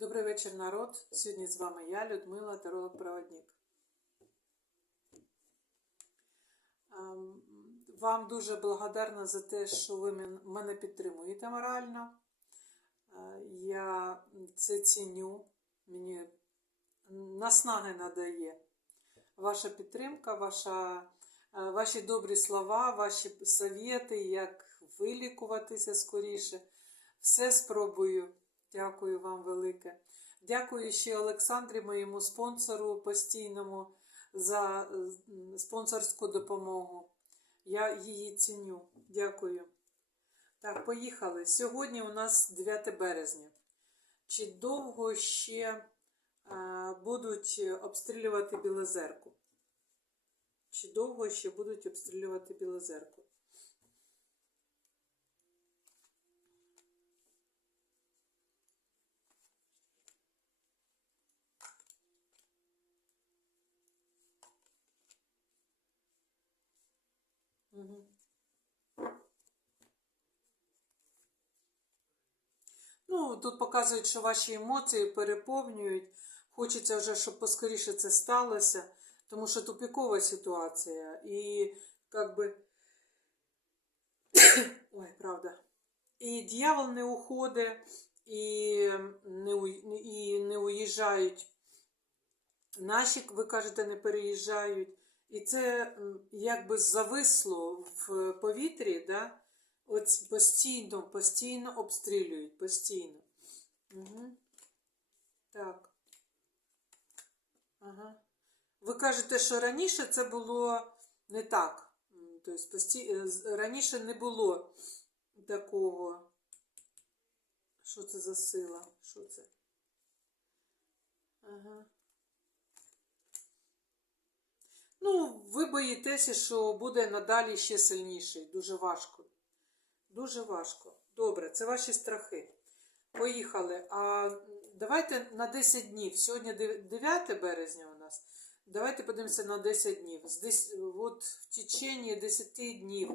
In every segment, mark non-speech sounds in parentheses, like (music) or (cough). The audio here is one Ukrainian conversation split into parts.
Добрий вечір, народ. Сьогодні з вами я, Людмила, таролог-проводник. Ем, Вам дуже благодарна за те, що ви мене підтримуєте морально. Я це ціню, мені наснаги надає ваша підтримка, ваша, ваші добрі слова, ваші совєти, як вилікуватися скоріше. Все спробую. Дякую вам велике. Дякую ще Олександрі, моєму спонсору постійному, за спонсорську допомогу. Я її ціню. Дякую. Так, поїхали. Сьогодні у нас 9 березня. Чи довго ще е, будуть обстрілювати Білозерку? Чи довго ще будуть обстрілювати Білозерку? Ну, тут показують, що ваші емоції переповнюють. Хочеться вже, щоб поскоріше це сталося, тому що тупікова ситуація. І як би. (coughs) Ой, правда. І дьявол не уходить, і не, у- і не уїжджають. Наші, ви кажете, не переїжджають. І це якби зависло в повітрі, да? От постійно, постійно обстрілюють, постійно. Угу. Так. Ага. Ви кажете, що раніше це було не так. Тобто пості... е, раніше не було такого. Що це за сила? Що це? Ага. Ну, ви боїтеся, що буде надалі ще сильніший. Дуже важко. Дуже важко. Добре, це ваші страхи. Поїхали. А давайте на 10 днів. Сьогодні 9 березня у нас. Давайте подивимося на 10 днів. От в течение 10 днів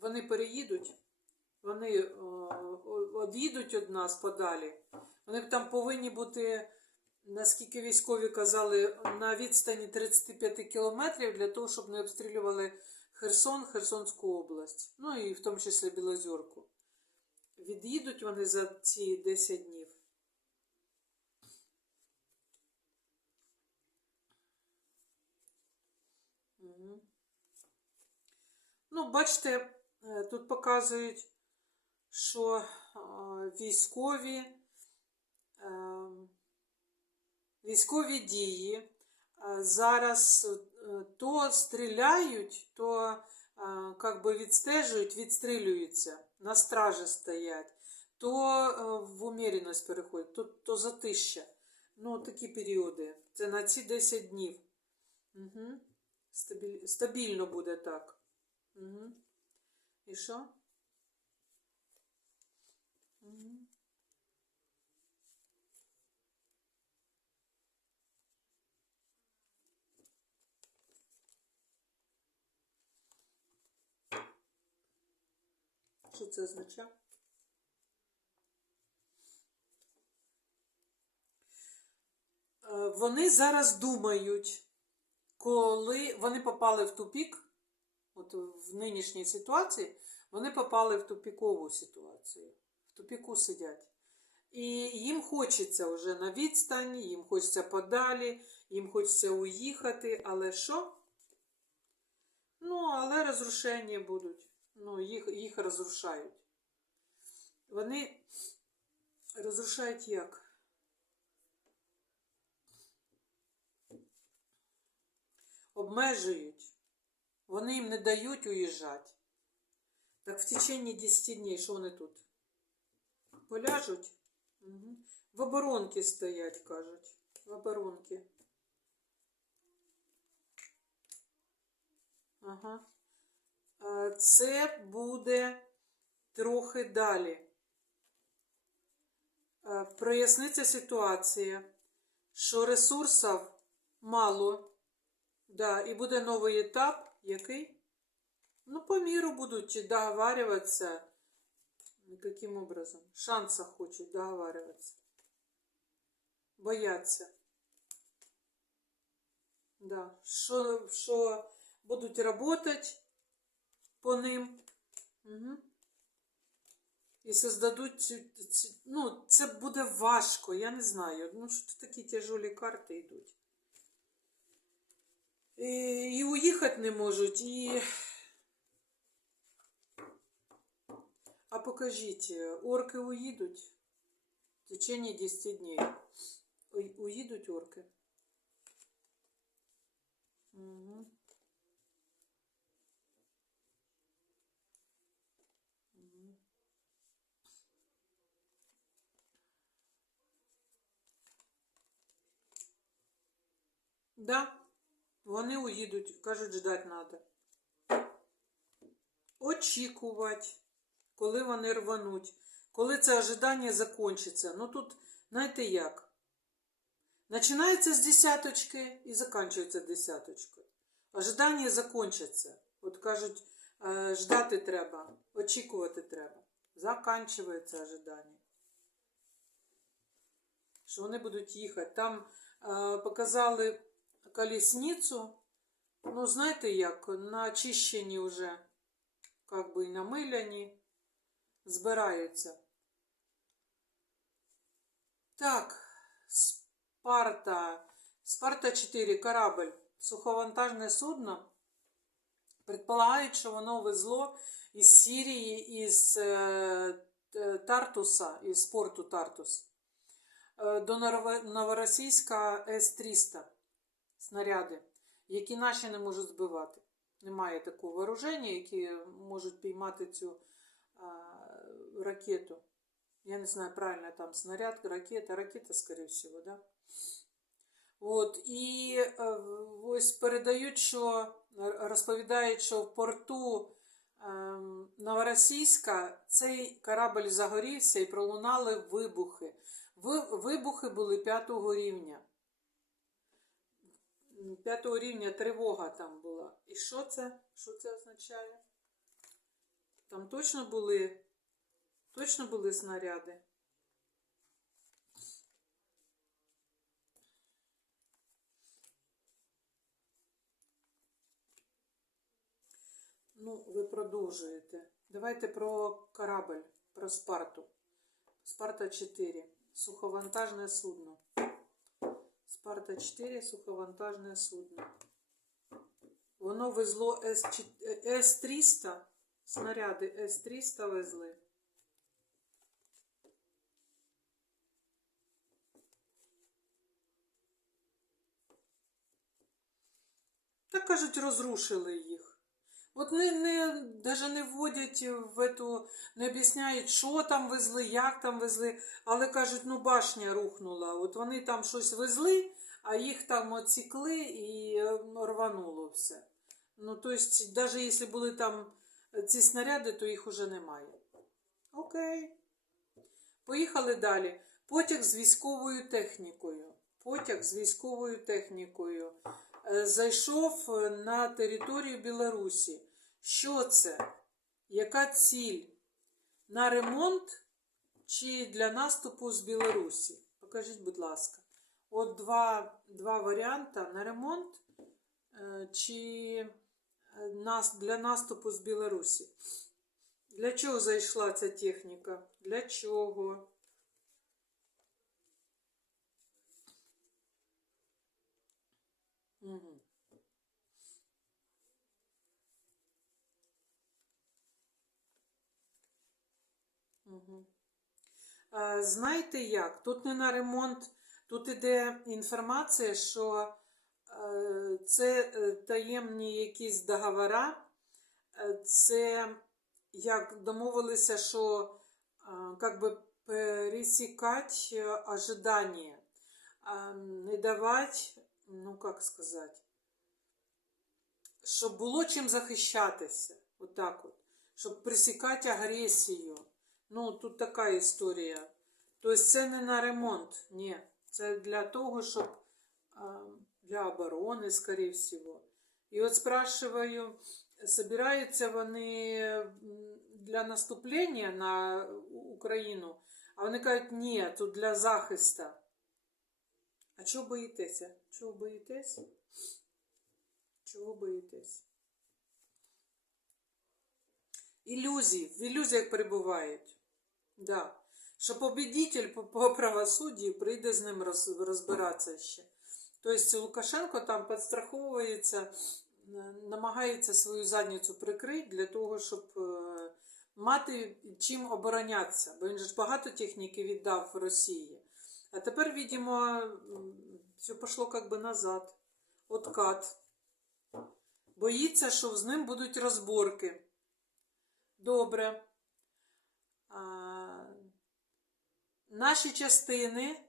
вони переїдуть, вони од'їдуть від нас подалі. Вони там повинні бути, наскільки військові казали, на відстані 35 кілометрів для того, щоб не обстрілювали Херсон, Херсонську область, ну і в тому числі Білозорку. Від'їдуть вони за ці 10 днів. Мгм. Ну, бачите, е, тут показують, що військові, е, військові дії е, зараз е, то стріляють, то е, как би відстежують, відстрілюються, на стражі стоять, то в уміряність переходять, то, то затища. Ну, такі періоди. Це на ці 10 днів. Угу. Стабіль... Стабільно буде так. Угу. І що? Угу. Що це означає? Е, Вони зараз думають, коли вони попали в тупік, от в нинішній ситуації, вони попали в тупікову ситуацію. В тупіку сидять. І їм хочеться вже на відстані, їм хочеться подалі, їм хочеться уїхати, але що? Ну, але розрушення будуть. Ну, їх, їх розрушають. Вони розрушають як? Обмежують. Вони їм не дають уїжджати. Так в течение 10 днів, що вони тут? Поляжуть? Угу. В оборонці стоять, кажуть. В оборонці. Ага. Е, Це буде трохи далі. Е, Проясниться ситуація, що ресурсів мало. Да, і буде новий етап, який? Ну, по миру будуть договариваться. Каким образом? В шансах хочуть договариваться. Бояться. Да. Що, що будуть працювати по ним. Угу. І создадуть цю, цю, ну, це буде важко, я не знаю. Ну, що такі тяжолі карти йдуть. І, і уїхати не можуть, і. А покажіть, орки уїдуть в течение 10 днів. Уїдуть орки. Угу. Да, вони уїдуть, кажуть, ждать надо. Очікувати, коли вони рвануть, коли це ожидання закінчиться. Ну тут, знаєте як? Починається з десяточки і закінчується десяточкою. Ожидання закінчиться. От кажуть, е, ждати треба, очікувати треба. Закінчується ожидання. Що вони будуть їхати. Там е, показали колесницю. Ну, знаєте як, на очищенні вже, как би і намиляні, збираються. Так, Спарта. Спарта 4, корабль. Суховантажне судно. Предполагають, що воно везло із Сирії, із е, е, Тартуса, із порту Тартус е, до Новоросійська С-300 снаряди, які наші не можуть збивати. Немає такого вооруження, які можуть піймати цю а, ракету. Я не знаю, правильно там снаряд, ракета, ракета, скорее всего, да? От, і е, ось передають, що розповідають, що в порту ем, Новоросійська цей корабль загорівся і пролунали вибухи. Вибухи були п'ятого рівня. П'ятого рівня тривога там була. І що це? Що це означає? Там точно були, точно були снаряди. Ну, ви продовжуєте. Давайте про корабль, про Спарту. Спарта 4. Суховантажне судно. Спарта 4, суховантажне судно. Воно везло С- С-300, снаряди С-300 везли. Так кажуть, розрушили їх. От не, не, даже не вводять в эту, не об'ясняють, що там везли, як там везли, але кажуть, ну башня рухнула. От вони там щось везли, а їх там оцікли і е, рвануло все. Ну, то есть, даже якщо були там ці снаряди, то їх уже немає. Окей. Поїхали далі. Потяг з військовою технікою. Потяг з військовою технікою зайшов е, на територію Білорусі. Що це? Яка ціль? На ремонт чи для наступу з Білорусі? Покажіть, будь ласка. От два, два варіанти на ремонт е, чи е, для наступу з Білорусі. Для чого зайшла ця техніка? Для чого? Знаєте як? Тут не на ремонт, тут іде інформація, що е, це е, таємні якісь договори, е, це як домовилися, що как би пересікати ожидання, не давати, ну як сказати, щоб було чим захищатися. Отак от. Щоб пресікати агресію. Ну, тут така історія. Тобто це не на ремонт, ні. Це для того, щоб для оборони, скорее всего. І от спрашиваю, собираються вони для наступлення на Україну, а вони кажуть, ні, тут для захисту. А чого боїтеся? Чого боїтесь? Чого боїтесь? Ілюзії, в ілюзіях перебувають. Да. Що победитель по, правосуддю прийде з ним роз, розбиратися ще. Тобто Лукашенко там підстраховується, намагається свою задницю прикрити для того, щоб е, мати чим оборонятися. Бо він же багато техніки віддав Росії. А тепер, видимо, все пішло как би назад. Откат. Боїться, що з ним будуть розборки. Добре. А, наші частини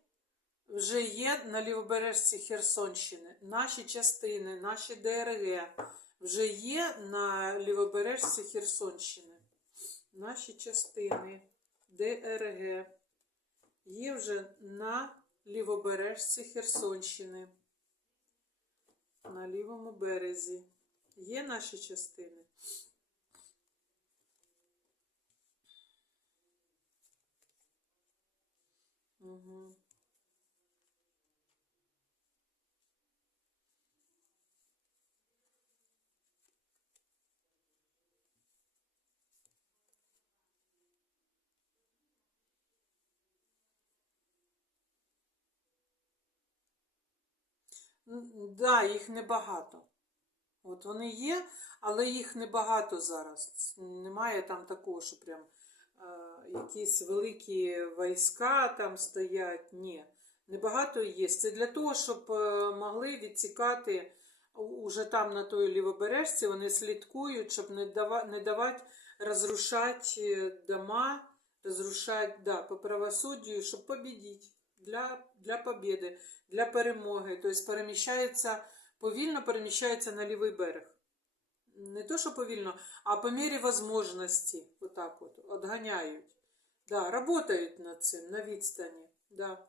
вже є на лівобережці Херсонщини. Наші частини, наші ДРГ вже є на лівобережці Херсонщини. Наші частини ДРГ є вже на лівобережці Херсонщини. На лівому березі. Є наші частини. Угу. Да, їх небагато. От вони є, але їх небагато зараз. Немає там такого, що прям е, якісь великі війська там стоять. Ні, небагато є. Це для того, щоб е, могли відсікати уже там на той лівобережці, вони слідкують, щоб не, дава, не давати розрушати дома, розрушати да, по правосуддю, щоб побідіть для, для побіди, для перемоги. Тобто переміщається, повільно переміщається на лівий берег. Не то, що повільно, а по мірі можливості, отак от, отганяють. Да, работають над цим на відстані. Да.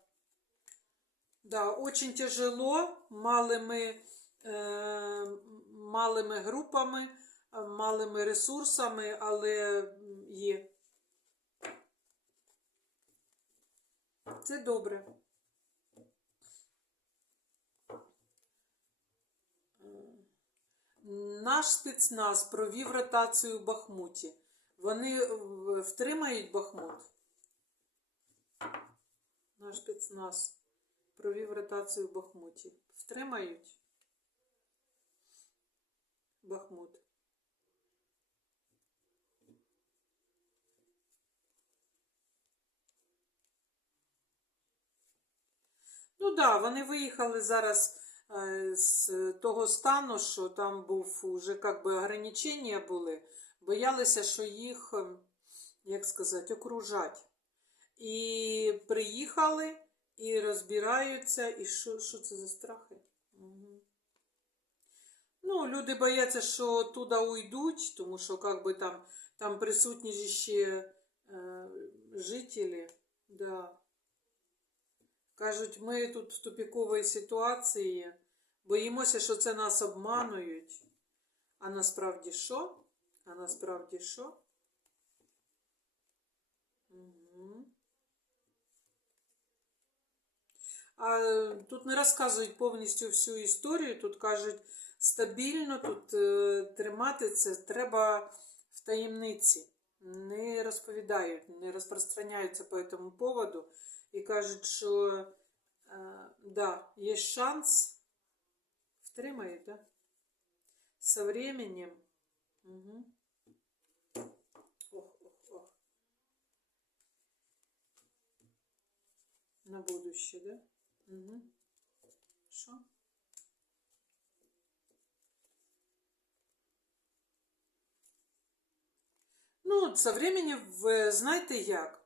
Да, очень тяжело малими, е, малими групами, малими ресурсами, але є. Це добре. Наш спецназ провів ротацію в Бахмуті. Вони втримають Бахмут. Наш спецназ провів ротацію в Бахмуті. Втримають Бахмут. Ну так, да, вони виїхали зараз е, з того стану, що там був уже как би ограничення були. Боялися, що їх, ем, як сказати, окружать. І приїхали, і розбираються, і що, що це за страхи? Ну, люди бояться, що туди уйдуть, тому що как би там, там присутні ще е, жителі. Да. Кажуть, ми тут в тупіковій ситуації, боїмося, що це нас обманують. А насправді що? А насправді що? Угу. А е, тут не розказують повністю всю історію. Тут кажуть, стабільно тут е, тримати це треба в таємниці. Не розповідають, не розпространяються по цьому поводу. І кажуть, що е, да, є шанс. Втримають, да? Со временем. Угу. Ох, ох, ох. На будущее, да? Угу. Що? Ну, со временем, ви знаєте як?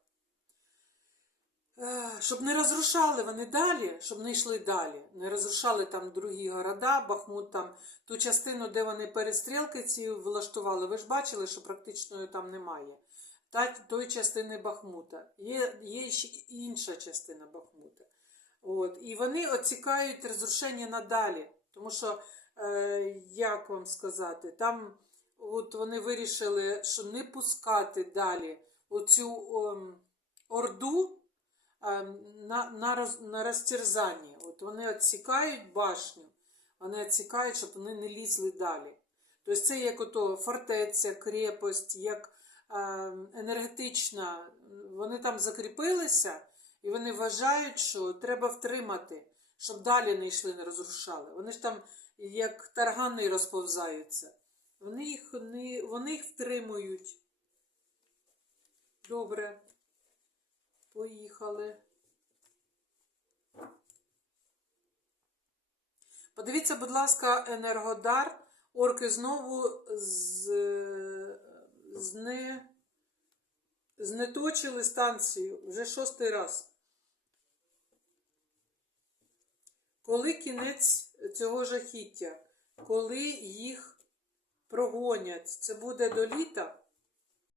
Щоб не розрушали вони далі, щоб не йшли далі, не розрушали там другі города, Бахмут, там ту частину, де вони перестрілки ці влаштували. Ви ж бачили, що практично там немає. Та тої частини Бахмута. Є, є ще інша частина Бахмута. От. І вони оцікають розрушення надалі. Тому що, е, як вам сказати, там от вони вирішили, що не пускати далі оцю ом, орду а, на, на, роз, на розтерзання. От вони відсікають башню, вони відсікають, щоб вони не лізли далі. Тобто це як ото фортеця, крепость, як е, енергетична. Вони там закріпилися і вони вважають, що треба втримати, щоб далі не йшли, не розрушали. Вони ж там як таргани розповзаються. Вони їх, не, вони їх втримують. Добре. Поїхали. Подивіться, будь ласка, Енергодар. Орки знову з, зне, знеточили станцію вже шостий раз. Коли кінець цього жахіття? Коли їх прогонять? Це буде до літа?